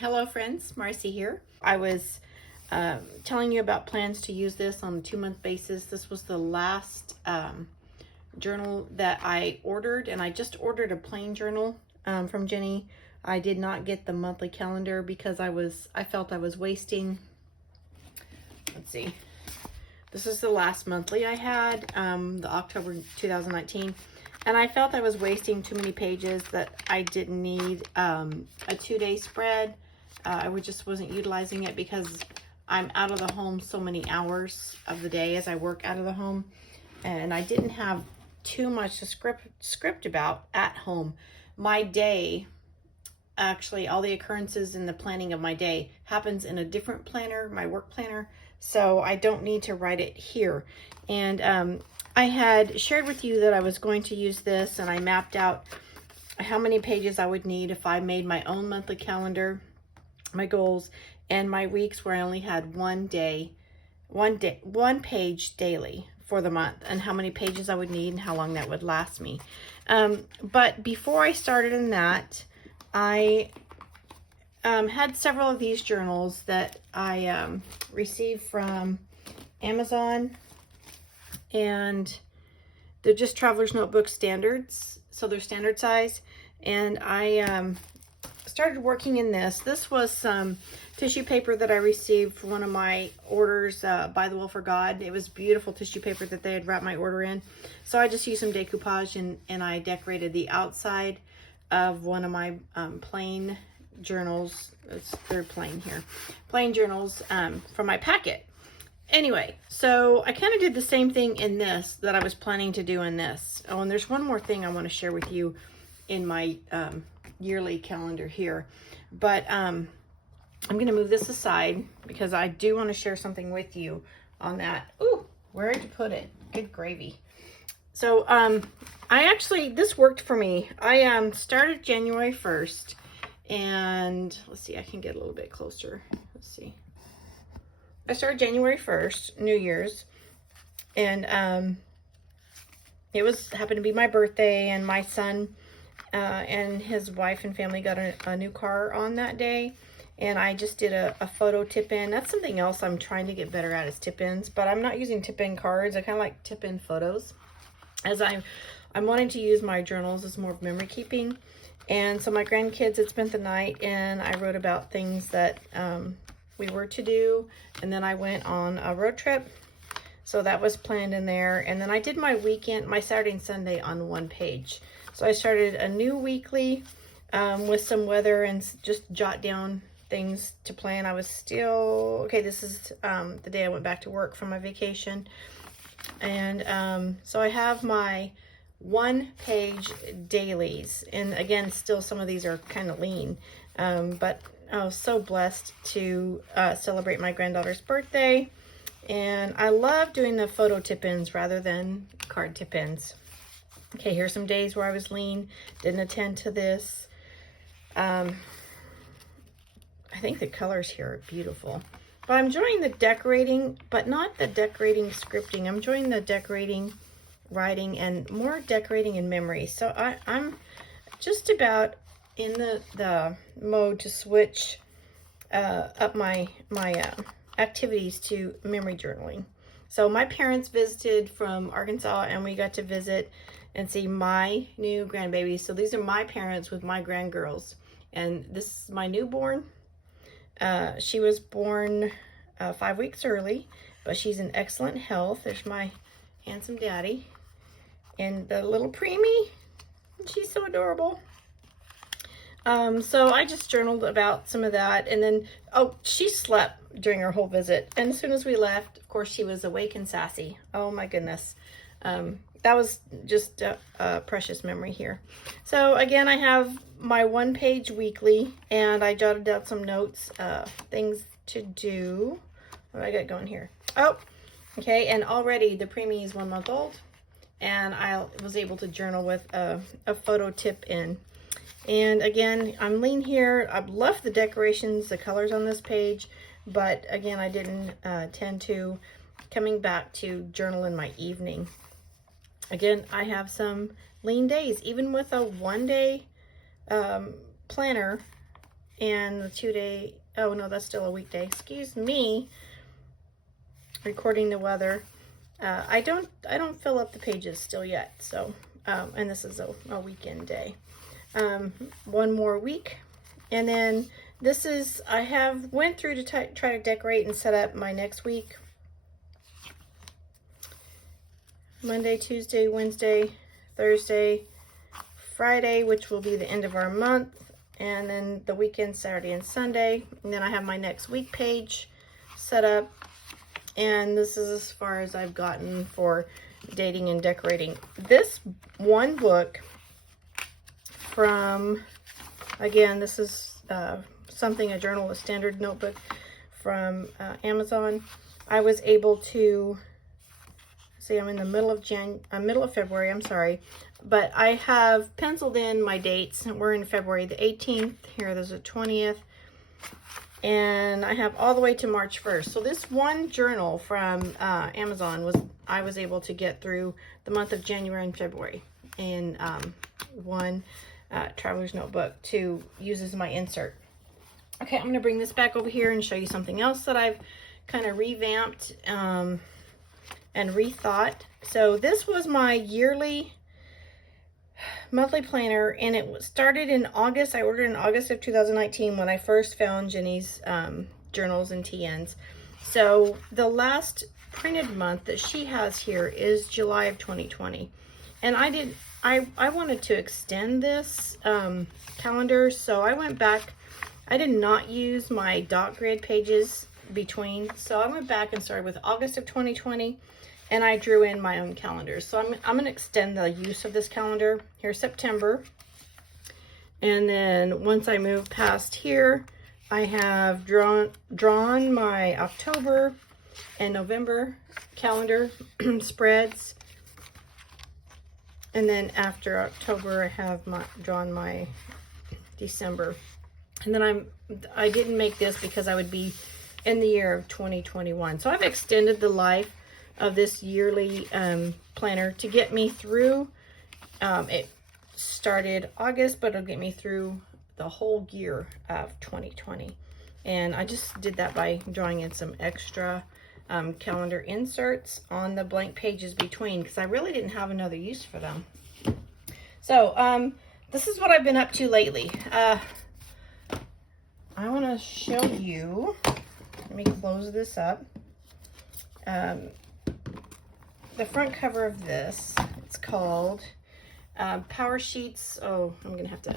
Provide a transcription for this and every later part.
Hello friends, Marcy here. I was telling you about plans to use this on a 2-month basis. This was the last journal that I ordered, and I just ordered a plain journal from Jenny. I did not get the monthly calendar because I felt I was wasting. Let's see. This is the last monthly I had, the October 2019. And I felt I was wasting too many pages, that I didn't need a 2-day spread. I just wasn't utilizing it because I'm out of the home so many hours of the day as I work out of the home. And I didn't have too much to script about at home. My day, actually all the occurrences in the planning of my day happens in a different planner, my work planner. So I don't need to write it here. And I had shared with you that I was going to use this, and I mapped out how many pages I would need if I made my own monthly calendar, my goals, and my weeks where I only had one page daily for the month, and how many pages I would need and how long that would last me. But before I started in that, I had several of these journals that I received from Amazon, and they're just Traveler's Notebook standards, so they're standard size. And I started working in this. This was some tissue paper that I received for one of my orders by The Will for God. It was beautiful tissue paper that they had wrapped my order in. So I just used some decoupage and I decorated the outside of one of my plain journals. They're plain here. Plain journals from my packet. Anyway, so I kind of did the same thing in this that I was planning to do in this. Oh, and there's one more thing I want to share with you in my yearly calendar here. But I'm going to move this aside because I do want to share something with you on that. Ooh, where did you put it? Good gravy. So this worked for me. I started January 1st, and let's see, I can get a little bit closer. Let's see. I started January 1st, New Year's, and it happened to be my birthday, and my son and his wife and family got a new car on that day, and I just did a photo tip-in. That's something else I'm trying to get better at, is tip-ins, but I'm not using tip-in cards. I kind of like tip-in photos, as I'm wanting to use my journals as more of memory keeping. And so my grandkids had spent the night, and I wrote about things that we were to do, and then I went on a road trip, so that was planned in there. And then I did my weekend, my Saturday and Sunday, on one page. So I started a new weekly with some weather and just jot down things to plan. I was still okay. This is the day I went back to work from my vacation, and so I have my 1-page dailies, and again, still some of these are kind of lean, but I was so blessed to celebrate my granddaughter's birthday, and I love doing the photo tip-ins rather than card tip-ins. Okay, here's some days where I was lean, didn't attend to this. I think the colors here are beautiful, but I'm enjoying the decorating, but not the decorating scripting. I'm enjoying the decorating writing and more decorating in memory. So I'm just about in the mode to switch up my activities to memory journaling. So my parents visited from Arkansas, and we got to visit and see my new grandbabies. So these are my parents with my grandgirls, and this is my newborn. She was born 5 weeks early, but she's in excellent health. There's my handsome daddy, and the little preemie. She's so adorable. So I just journaled about some of that, and then, oh, she slept during her whole visit, and as soon as we left, of course, she was awake and sassy. Oh my goodness. That was just a precious memory here. So again, I have my 1-page weekly, and I jotted down some notes, things to do. What do I got going here? Oh, okay, and already the preemie is 1 month old, and I was able to journal with a photo tip-in. And again, I'm lean here. I've left the decorations, the colors on this page, but again, I didn't tend to coming back to journal in my evening. Again, I have some lean days, even with a 1-day planner. and the 2-day, oh no, that's still a weekday, excuse me, recording the weather. I don't fill up the pages still yet, so, and this is a weekend day. One more week, and then this is, I have went through to try to decorate and set up my next week. Monday, Tuesday, Wednesday, Thursday, Friday, which will be the end of our month, and then the weekend, Saturday and Sunday. And then I have my next week page set up, and this is as far as I've gotten for dating and decorating. This one book from, again, this is something, a journal, a standard notebook from Amazon. I was able to see, I'm in the middle of February, I'm sorry, but I have penciled in my dates. We're in February the 18th. Here, there's a 20th, and I have all the way to March 1st. So this one journal from Amazon I was able to get through the month of January and February in one traveler's notebook to use as my insert. Okay, I'm going to bring this back over here and show you something else that I've kind of revamped and rethought. So this was my yearly monthly planner, and it started in August. I ordered in August of 2019 when I first found Jenny's journals and TNs. So the last printed month that she has here is July of 2020. And I wanted to extend this calendar, so I went back. I did not use my dot grid pages between, so I went back and started with August of 2020, and I drew in my own calendar. So I'm going to extend the use of this calendar. Here's September, and then once I move past here, I have drawn my October and November calendar spreads. And then after October, I have drawn my December. And then I didn't make this because I would be in the year of 2021. So I've extended the life of this yearly planner to get me through. It started August, but it'll get me through the whole year of 2020. And I just did that by drawing in some extra calendar inserts on the blank pages between, because I really didn't have another use for them. So this is what I've been up to lately. I want to show you, let me close this up. The front cover of this, it's called Power Sheets. Oh, I'm going to have to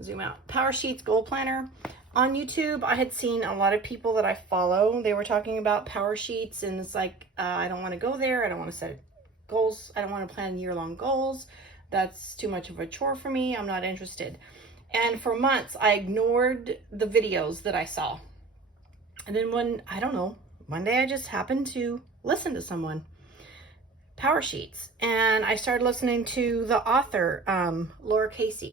zoom out. Power Sheets Goal Planner. On YouTube, I had seen a lot of people that I follow, they were talking about Power Sheets, and it's like, I don't want to go there. I don't want to set goals. I don't want to plan year-long goals. That's too much of a chore for me. I'm not interested. And for months, I ignored the videos that I saw. And then one day I just happened to listen to someone, Power Sheets. And I started listening to the author, Laura Casey.